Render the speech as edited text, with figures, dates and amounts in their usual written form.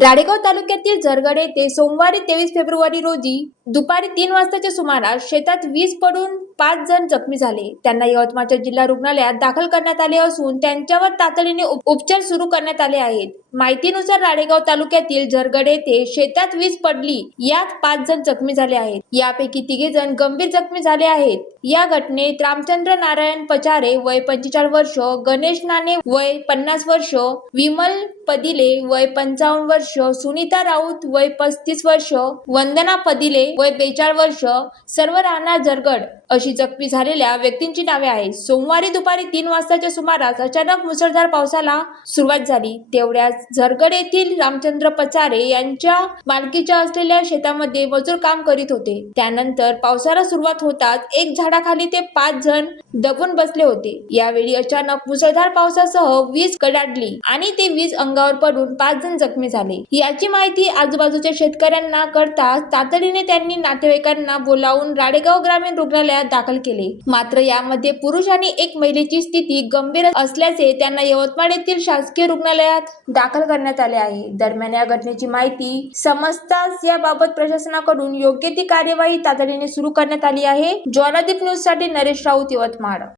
राळेगाव तालुक्यातील झरगड येथे सोमवारी 23 फेब्रुवारी रोजी दुपारी 3 वाजताच्या सुमारास शेतात वीज पडून 5 जण जखमी झाले. त्यांना यवतमाळच्या जिल्हा रुग्णालयात दाखल करण्यात आले असून त्यांच्यावर तातडीने उपचार सुरू करण्यात आले आहेत. माहितीनुसार राळेगाव तालुक्यातील झरगड येथे शेतात वीज पडली, यात 5 जण जखमी झाले आहेत. यापैकी 3 जण गंभीर जखमी झाले आहेत. या घटनेत रामचंद्र नारायण पचारे वय 45 वर्ष, गणेश नाने वय 50 वर्ष, विमल पदिले वय 55 वर्ष, सुनीता राऊत वय 35 वर्ष, वंदना पदिले वय 42 वर्ष, सर्व राहणार झरगड अशी जखमी झालेल्या व्यक्तींची नावे आहेत. सोमवारी दुपारी 3 वाजताच्या सुमारास अचानक मुसळधार पावसाला सुरुवात झाली. तेवढ्याच झरगड येथील रामचंद्र पचारे यांच्या मालकीच्या असलेल्या शेतामध्ये मजूर काम करीत होते. त्यानंतर पावसाला सुरुवात होताच एक झाडाखाली ते 5 जण दबून बसले होते. यावेळी अचानक मुसळधार पावसासह वीज कडाडली आणि ते वीज अंगावर पडून 5 जण जखमी झाले. याची माहिती आजूबाजूच्या शेतकऱ्यांना कळताच तातडीने त्यांनी नातेवाईकांना बोलावून राळेगाव ग्रामीण रुग्णालयात दाखल केले. मात्र यामध्ये पुरुष आणि एक महिलेची स्थिती गंभीर असल्याचे त्यांना यवतमाळ येथील शासकीय रुग्णालयात दाखल करण्यात आले आहे. दरम्यान या घटनेची माहिती समजताच याबाबत प्रशासनाकडून योग्य ती कार्यवाही तातडीने सुरू करण्यात आली आहे. ज्वालादीप न्यूज साठी नरेश राऊत, यवतमाळ.